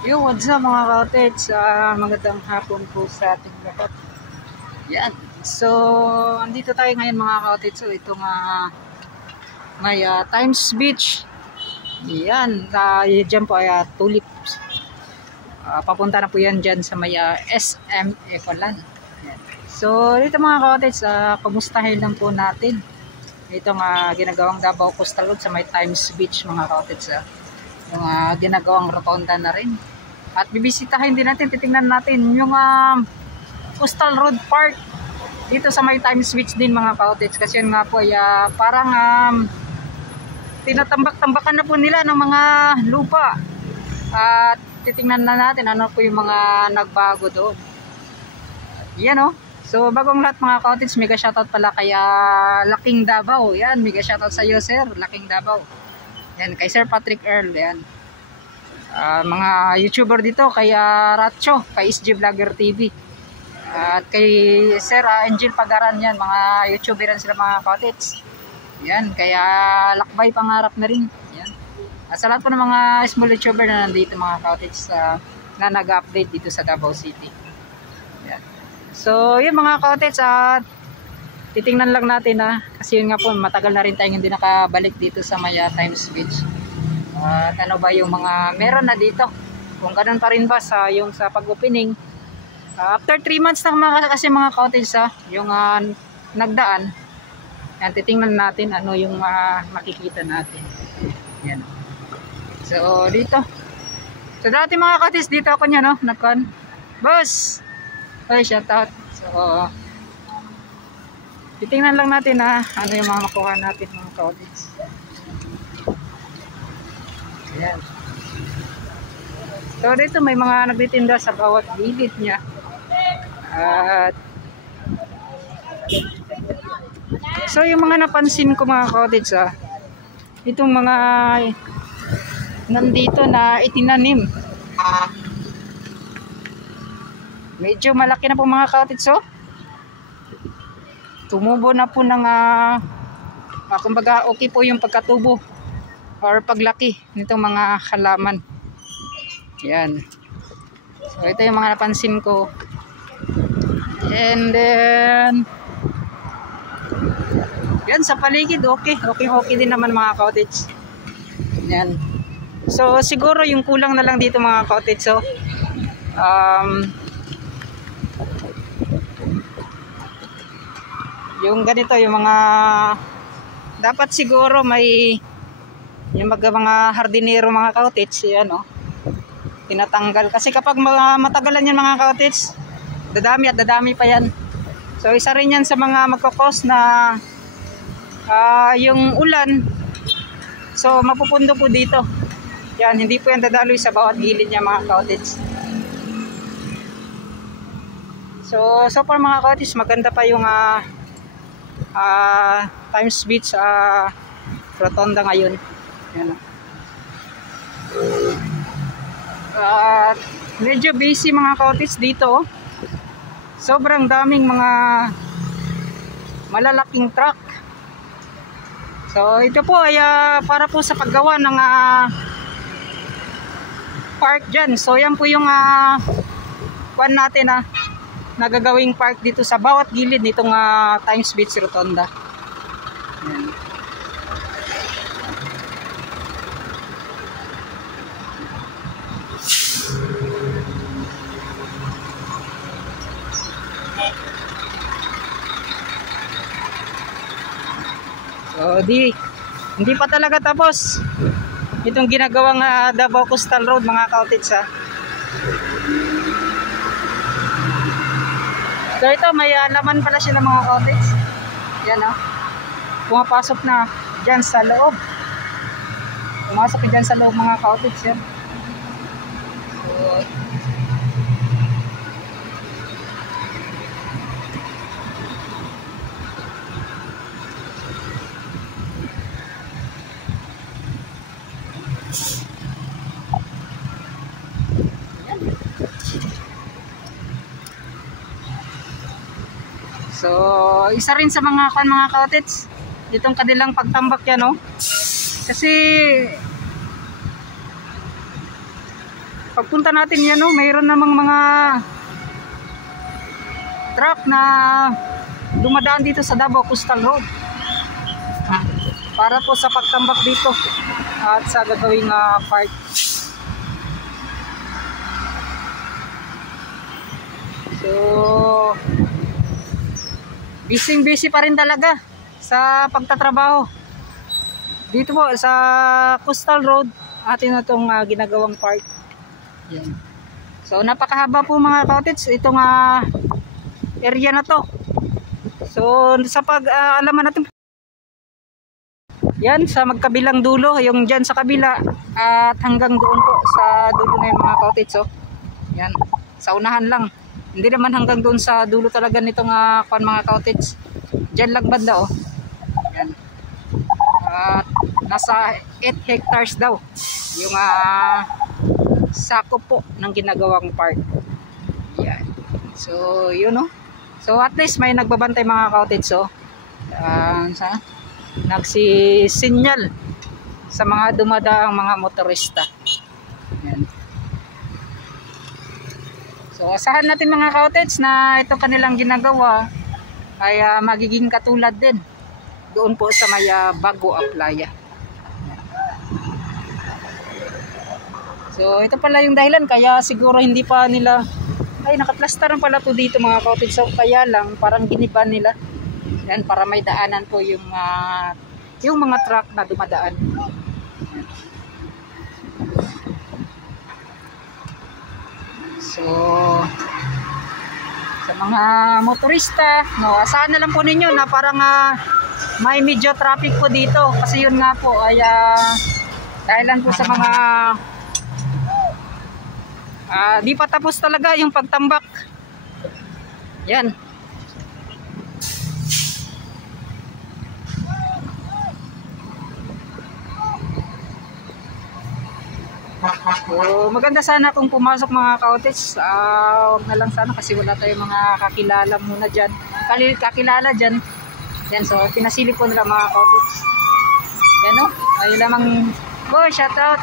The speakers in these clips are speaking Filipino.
Yo, what's up mga ka-cottage? Magandang hapon po sa ating lahat. Yan. So, andito tayo ngayon mga ka-cottage. So, itong may Times Beach. Yan. Dyan po ay tulips. Papunta na po yan dyan sa may SM Ecoland. Yan. So, dito mga ka-cottage, kumustahin lang po natin itong ginagawang Davao Coastal Road sa may Times Beach mga ka-cottage. Yung ginagawang rotonda na rin. At bibisitahin din natin, titingnan natin yung Coastal Road Park dito sa may Times Beach din mga ka-cottage. Kasi yun nga po ay parang tinatambak-tambakan na po nila ng mga lupa. At titingnan na natin ano po yung mga nagbago doon. Yan o. So bagong lahat mga ka-cottage, mega shoutout pala kay Laking Davao. Yan, mega shoutout sa iyo sir, Laking Davao. Yan, kay Sir Patrick Earl, yan. Mga YouTuber dito, kay Ratcho, kay SG Vlogger TV. At kay Sir Angel Pagaran, yan. Mga YouTuber yan sila mga cottage. Yan, kaya Lakbay Pangarap na rin. Yan. Sa lahat po ng mga small YouTuber na nandito mga cottage na nag-update dito sa Davao City. Yan. So, yun mga cottage, titingnan lang natin kasi yun nga po matagal na rin tayong hindi nakabalik dito sa Maya Times Beach. At ano ba yung mga meron na dito, kung ganun pa rin ba yung sa pag-opening. After 3 months na kasi mga cottage yung nagdaan. Yan, titingnan natin ano yung makikita natin. Yan. So dito, so dati mga cottage dito ako niya nakon boss, ay shout out. So titingnan lang natin ano yung mga makuha natin mga cottage. Ayan. So dito may mga nagtitinda sa bawat gilid niya. At so yung mga napansin ko mga cottage itong mga nandito na itinanim. Medyo malaki na po mga cottage tumubo na po ng kumbaga okay po yung pagkatubo or paglaki nitong mga halaman. Yan. So ito yung mga napansin ko. And then yan sa paligid okay din naman mga cottage. Yan. So siguro yung kulang na lang dito mga cottage yung ganito yung mga dapat siguro may yung mga hardinero mga cottage tinatanggal kasi kapag matagalan yan mga cottage dadami pa yan. So isa rin yan sa mga magkakos na yung ulan so mapupundo po dito yan, hindi po yan dadaloy sa bawat gilid niya mga cottage. So far mga cottage maganda pa yung Times Beach rotonda ngayon. Yan. Medyo busy mga cottage dito. Sobrang daming mga malalaking truck. So ito po ay para po sa paggawa ng park dyan. So yan po yung kuan natin nagagawing park dito sa bawat gilid nitong Times Beach rotonda. Yan. So hindi pa talaga tapos itong ginagawang Davao Coastal Road mga cottage So ito may laman pala siya ng mga cottage. Yan pumapasok na dyan sa loob. Pumasok dyan sa loob mga cottage yan. So isa rin sa mga cottage itong kanilang pagtambak yan kasi pagpunta natin yan, oh, mayroon namang mga truck na dumadaan dito sa Davao Coastal Road para po sa pagtambak dito at sa gagawing park. So busy pa rin talaga sa pagtatrabaho dito po sa Coastal Road atin na itong ginagawang park. Yan. So napakahaba po mga cottage itong area na to. So sa pag-alaman natin yan sa magkabilang dulo, yung dyan sa kabila at hanggang doon po sa dulo na yung mga cottage. So yan, sa unahan lang, hindi naman hanggang doon sa dulo talaga nitong mga cottage. Dyan lang banda, oh. Yan. At nasa 8 hectares daw yung sakop po ng ginagawang park. Yan. So yun, oh. So at least may nagbabantay mga cottage, so nagsisinyal sa mga dumadaang mga motorista. Yan. So asahan natin mga cottage na ito kanilang ginagawa ay magiging katulad din doon po sa may Bago Aplaya. So ito pala yung dahilan kaya siguro hindi pa nila ay nakaplastaran pala to dito mga cottage. So kaya lang parang giniban nila yan para may daanan po yung mga truck na dumadaan. So sa mga motorista, no, asahan na lang po ninyo na parang may medyo traffic po dito kasi yun nga po ay dahilan po sa mga di pa tapos talaga yung pagtambak. Yan. So, maganda sana kung pumasok mga cottage. Huwag na lang sana kasi wala tayong mga kakilala muna dyan. Kakilala dyan. Yan, so pinasilip ko nila mga cottage. Yan, no? May lamang shout out.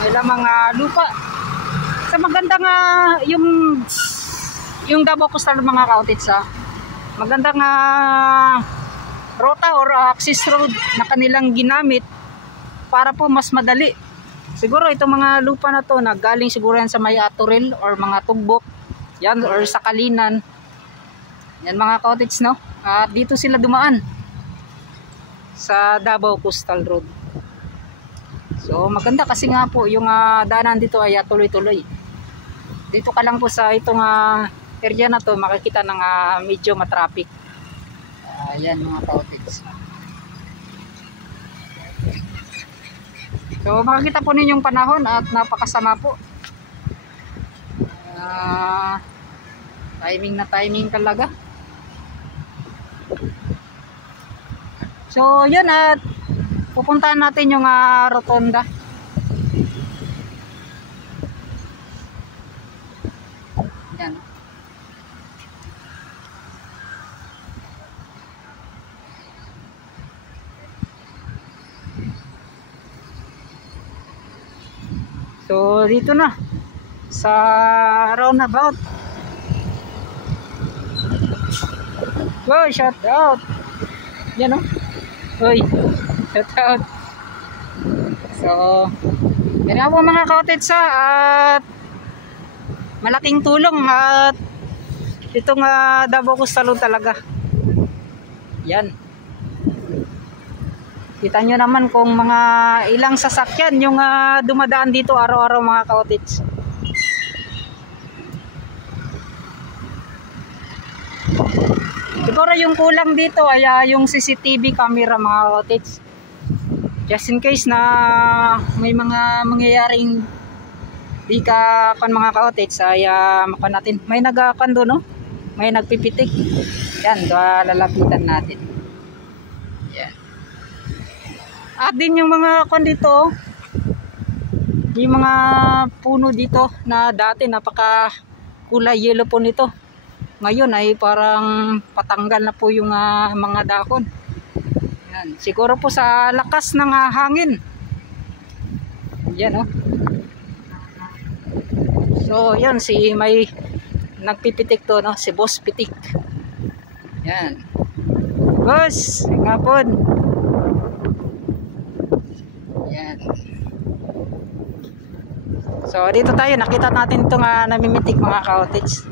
May lamang lupa. So magandang yung Davao Coastal mga cottage, magandang rota or access road na kanilang ginamit para po mas madali. Siguro itong mga lupa na to na galing siguro yan sa may Atoril or mga Tugbok yan or sa Kalinan yan mga cottage, no? At dito sila dumaan sa Davao Coastal Road. So maganda kasi nga po yung daanan dito ay tuloy-tuloy. Dito ka lang po sa itong area na to makikita ng medyo matraffic. Ayan mga cottage. So makikita po ninyong panahon at napakasama po. Timing na timing talaga. So yun, at pupuntahan natin yung rotonda. Yan. So dito na sa roundabout. Wow, shout out. Yan, oh. Hoy, shout out. So yan po mga cottage, at malaking tulong at itong Davao Coastal Road talaga. Yan. Kita nyo naman kung mga ilang sasakyan yung dumadaan dito araw-araw mga cottage. Siguro yung kulang dito ay yung CCTV camera mga cottage. Just in case na may mga mangyayaring di ka kan mga cottage ay makan natin. May nagakan doon, no? May nagpipitik. Yan, lalapitan natin. Yan. At din yung mga kon dito, yung mga puno dito na dati napaka kulay yellow po nito. Ngayon ay parang patanggal na po yung mga dahon. Yan. Siguro po sa lakas ng hangin. Yan, oh. So yan, si may nagpipitik to, no? Si Boss Pitik. Yan. Boss, ngapon. Yan. So dito tayo, nakita natin itong namimitik mga ka-cottage.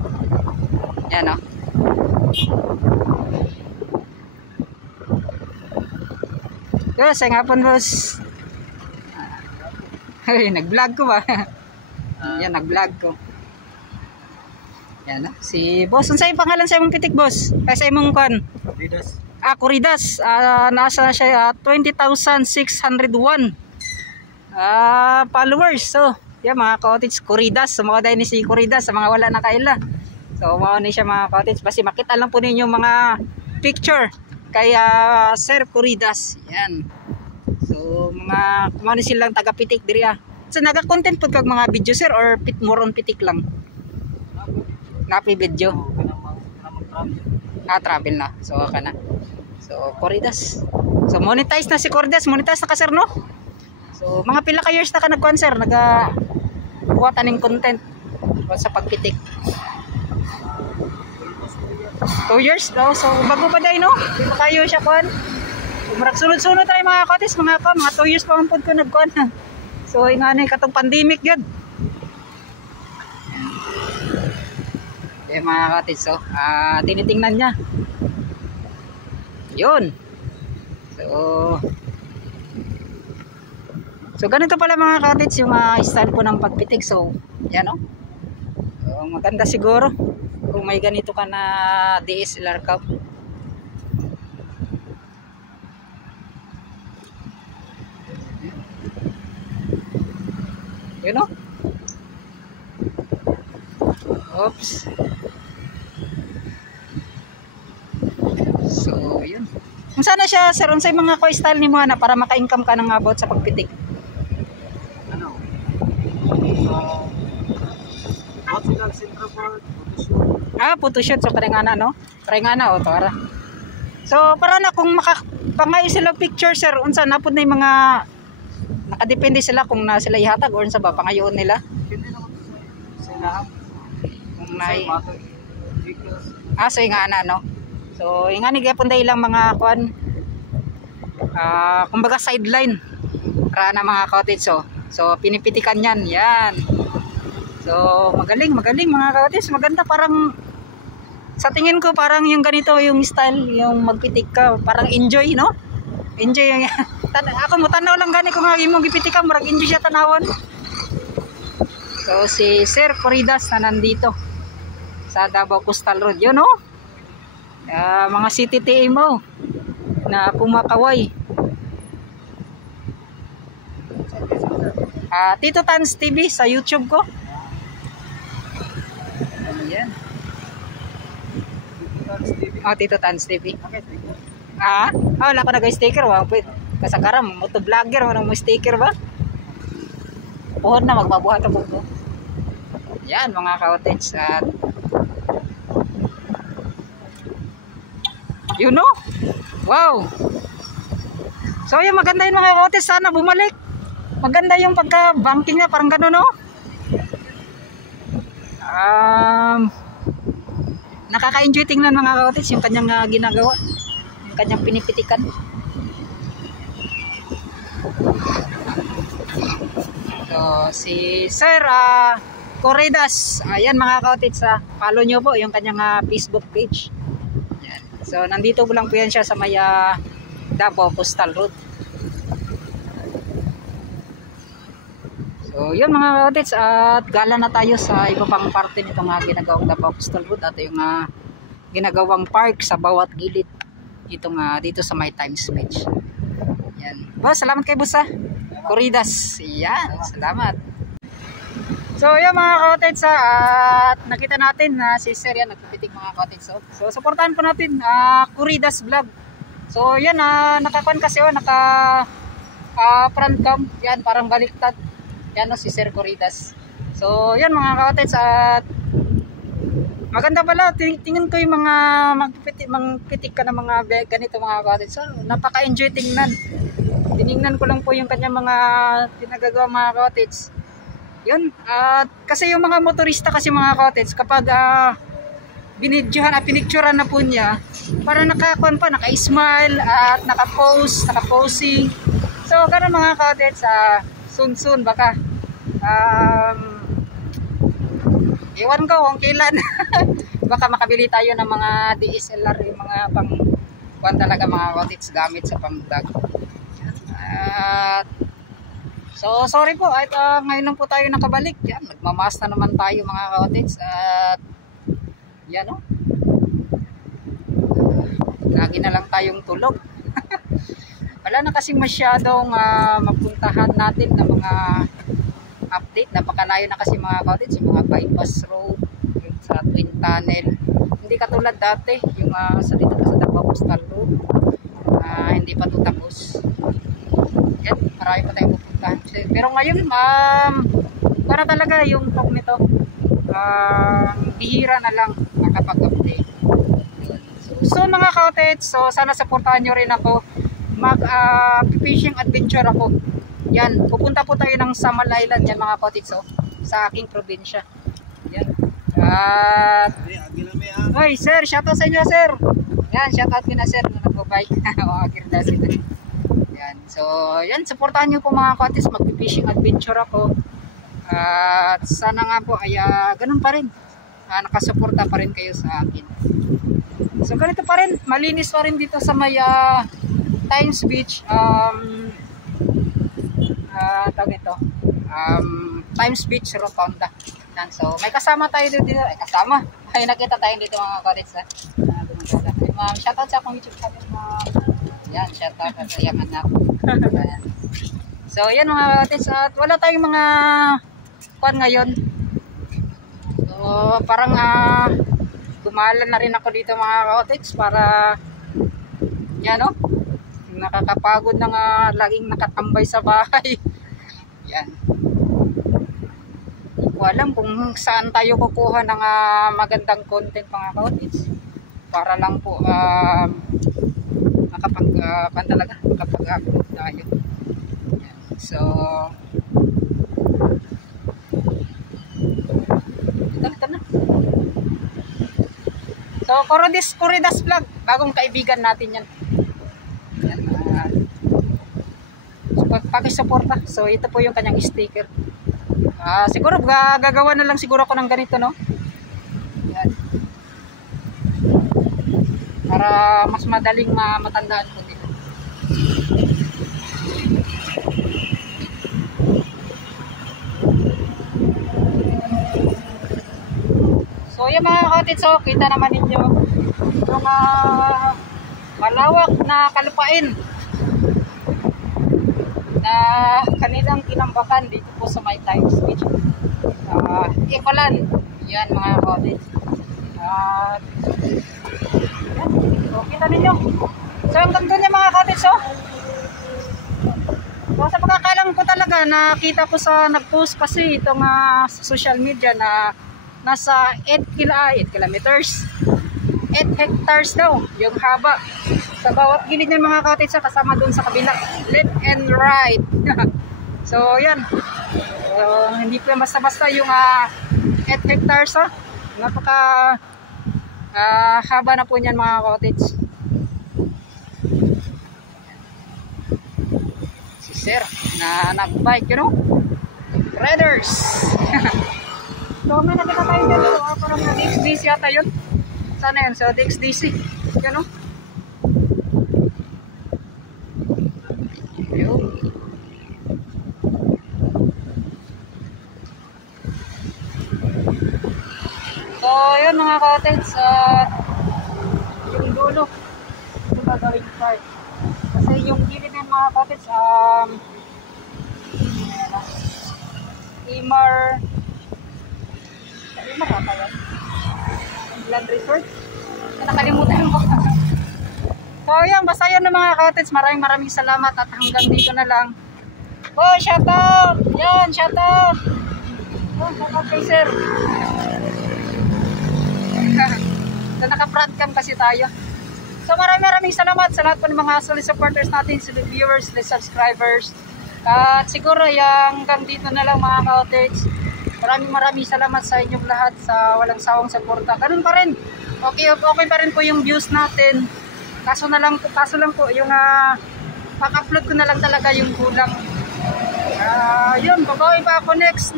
Yan, no? Boss, ngapon boss. Ay, nag-vlog ko ba? Yan, nag-vlog ko. Yan, si boss. Ano sa'yo pangalan sa imong pitik, boss? Ay, sa imong kon? Corridas. Corridas. Nasa siya 20,601 followers. So, yan mga cottage, Corridas. So, mga dahil ni si Corridas sa mga wala na kaila. So, mga ni siya mga cottage. Basta makita lang po ninyo mga picture kay Sir Corridas. Yan. So, mga kumano silang taga-pitik diri. So, naga-content po kag mga video, sir, or more on pitik lang? Napi video. Travel na. So, ka na. So, Corridas. So, monetize na si Corridas. Monetize na ka, sir, no? So, mga pila ka years na ka nag-con, sir? Nag-kuha taning content sa pagpitik. 2 years daw. So, bago pa day, no? Di pa kayo siya, kuhan. Marag sunod-sunod tayo mga cottage, mga 2 years pa ang pod ko nag-kuhan. So, nga na katong pandemic yun. Mga cottage, so tinitingnan niya yun. So ganito pala mga cottage yung style po ng pagpitik. So yan, no? So, maganda siguro kung may ganito ka na DSLR cam. You know? Oops. So, yun. Kung sana siya, sir, unsay mga ko-style ni mo na para maka-income ka ng about sa pagpitik? Ano? Outfield, centerboard, photoshoot. Photoshoot. So, parang no? Parang para. So, para na kung makapangayo sila picture, sir, unsa napod na yung mga nakadepende sila kung na sila ihatag or unsa ba pangayoon nila? Hindi naman sila. So yung no? So yung ni gapon day lang mga kuan kumbaga sideline para na mga cottage. So pinipitikan yan. So magaling mga cottage, maganda. Parang sa tingin ko parang yung ganito yung style, yung magpitik ka, parang enjoy, no? Enjoy yung ako mo tanaw lang gani kung imong gipitikan, marag enjoy siya tanawon. So si Sir Corridas na nandito sa Davao Coastal Road, yun, no? Mga CTTA mo na kumakaway. Tito Tans TV sa YouTube ko. Ayan. Tito Tans TV. Wala ko nag-sticker. Kasagaram, motovlogger, walang mo sticker ba? Puhon na, magbabuhat ako po. Yan mga cottage. You know? Wow! So yung maganda yung mga cottage, sana bumalik. Maganda yung pagka-banking na, parang gano'n, no? Nakaka-enjoy tingnan mga cottage yung kanyang ginagawa. Yung kanyang pinipitikan. So si Sir Corridas, ayan mga cottage, follow nyo po yung kanyang Facebook page. Ayan. So nandito po lang po yan siya sa may Davao Coastal Road. So yun mga cottage, at gala na tayo sa iba pang parte nitong ginagawang Davao Coastal Road at yung ginagawang park sa bawat gilid itong dito sa my Times Beach. Yan. Boss, salamat kay Boss Corridas. Yan, salamat. So yan mga cottage, at nakita natin na si Sir yan nagpipitik mga cottage. So supportahan po natin Corridas Vlog. So yan, nakakuan kasi naka front cam. Yan, parang baliktad. Yan si Sir Corridas. So yan mga cottage, at maganda pala. Tingnan ko yung mga magpitik ka ng mga ganito mga cottage. So napaka-enjoy tingnan. Tiningnan ko lang po yung kanya mga pinagagawa mga cottage. Yun, at kasi yung mga motorista kasi mga cottage, kapag binidyohan at pinicturean na po niya, para nakakuan pa, naka-smile at naka-posing. So, ganun mga cottage, soon baka iwan ko kung kailan baka makabili tayo ng mga DSLR, yung mga pang kuan talaga mga cottage, gamit sa pang-vlog. At so sorry po at ngayon lang po tayo nakabalik. Yan, nagmamas na naman tayo mga cottage. At yan o, lagi na lang tayong tulog. Wala na kasing masyadong mapuntahan natin na mga update. Napakalayo na kasi mga cottage, yung mga bypass road, yung sa Twin Tunnel. Hindi katulad dati, yung sa dito sa Davao Coastal Road, hindi pa ito tapos. Yan, marami pa tayong pupuntahan. Pero ngayon, para talaga yung talk nito, bihira na lang nakapag-update. So mga cottage, so sana supportahan nyo rin ako. Mag-fishing adventure ako. Yan, pupunta po tayo ng Samal Island yan mga cottage, so, sa aking probinsya. Yan. Hoy sir, shoutout sa inyo sir. Yan, shoutout ko na sir na nag-bike. Yan. So, yan, supportahan nyo po mga cottage, mag-fishing adventure ako. At sana nga po ay ganun pa rin. Nakasuporta pa rin kayo sa akin. So, ganito pa rin, malinis pa rin dito sa may Times Beach. Tawag ito, Times Beach, Rotonda. Yan. So, may kasama tayo dito. Ay, kasama. Ay, nakita tayo dito mga cottage. Shoutout sa akong YouTube channel. Yan, shoutout at sayang anak. So, yan mga cottage. At wala tayong mga kuan ngayon. So, parang gumalan na rin ako dito mga cottage para yan o. Nakakapagod na nga laging nakatambay sa bahay. Yan. Hindi ko alam kung saan tayo kukuha ng magandang content mga cottage. Para lang po makapag-upload tayo. Yan. So, ito na. So, Corridas Vlog, bagong kaibigan natin yan. Yan, so, pakisuporta. So, ito po yung kanyang sticker. Siguro, gagawa na lang siguro ako ng ganito, no? Yan. Para mas madaling matandaan ko dito. So, yung mga cottage, so, kita naman ninyo yung malawak na kalupain na kanilang kinambakan dito po sa may Times Beach. Ikolan. Yan mga cottage. Yan. So, kita ninyo. So, ang ganda niya mga cottage, so. So, sa pagkakalang ko talaga, nakita ko sa nag-post kasi itong social media na nasa 8 kilometers. 8 hectares daw yung haba. Sa bawat gilid ng mga cottage kasama dun sa kabila. Left and right. So, yan. Hindi po basta-basta yung 8 hectares. Napaka haba na po niyan mga cottage. Si sir na nag-bike, you know? Riders. So, may nakita tayo dito. Parang DXDC yata yun. Sana yun? So, DXDC. Yun, no? Yun. So, yun mga cottage. Yung dulo. Ito gagawin part. Kasi yung gilid ng mga cottage, Imar ata yan. Land Resort. Nakalimutan ko. So yan, basta yun ng mga cottage. Maraming salamat at hanggang dito na lang. Oh, shoutout! Yan, shoutout! Oh, shoutout kay sir. So naka-front cam kasi tayo. So maraming salamat sa lahat po ng mga solid supporters natin, solid viewers, solid subscribers. At siguro yung hanggang dito na lang mga cottage. maraming salamat sa inyong lahat sa walang sawang suporta. Ganun pa rin. Okay pa rin po yung views natin. Kaso lang po yung pag-upload ko na lang talaga yung kulang. Yun, babawi pa ako next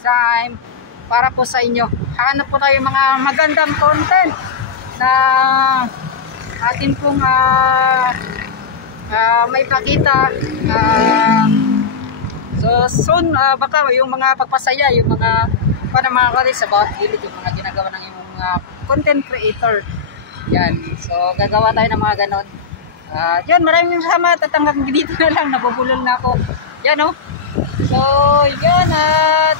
time para po sa inyo. Hanap po tayo mga magandang content na atin pong may pakita. So soon, baka yung mga pagpasaya, yung mga content sa bawat gilid, yung mga ginagawa ng yung mga content creator. Yan. So gagawa tayo ng mga ganon. Yan, maraming salamat at hanggang dito na lang, nabubulol na ako. Yan, oh. So, yan at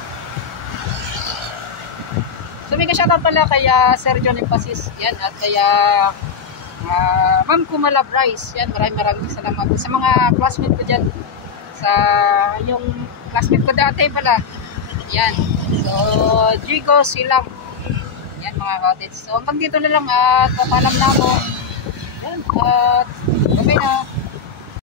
mega shoutout pala kay Sir John Emphasis. Yan, at kaya Ma'am Kumala Bryce. Yan, maraming salamat sa mga classmate ko dyan. Sa yung classmate ko dati pala. Yan. So, Jigo Silang. Yan mga kautits. So, hanggang dito na lang at papalam na ako.